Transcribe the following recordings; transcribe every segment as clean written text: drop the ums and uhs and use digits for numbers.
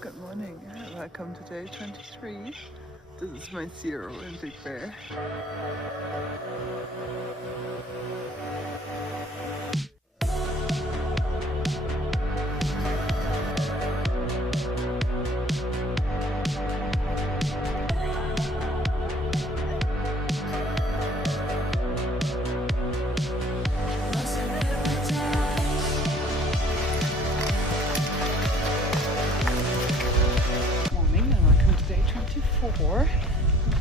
Good morning, welcome to day 23. This is my zero in Big Bear. Day 24,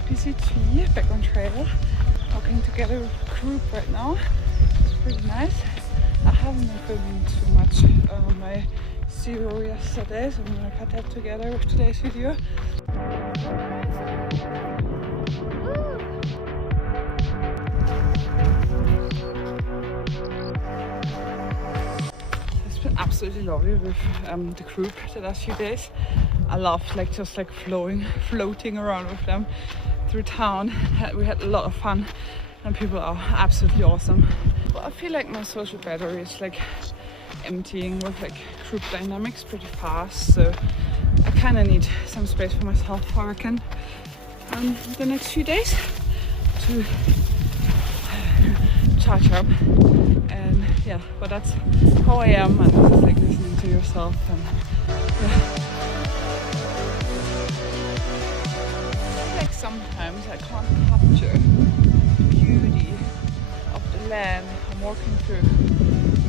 PCT, back on trail, walking together with a group right now. It's pretty nice. I haven't been filming too much on my zero yesterday, so I'm gonna cut that together with today's video. It's been absolutely lovely with the group the last few days. I love just floating around with them through town. We had a lot of fun and people are absolutely awesome. But I feel like my social battery is emptying with group dynamics pretty fast, so I kind of need some space for myself, I reckon, the next few days to charge up. And yeah, but that's how I am, and it's listening to yourself and yeah. Sometimes I can't capture the beauty of the land I'm walking through.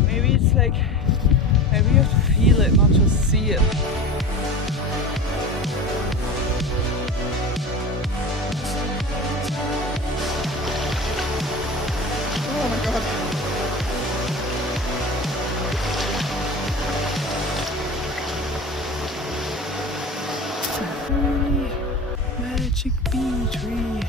Maybe it's maybe you have to feel it, not just see it. Oh my god. Magic bee tree.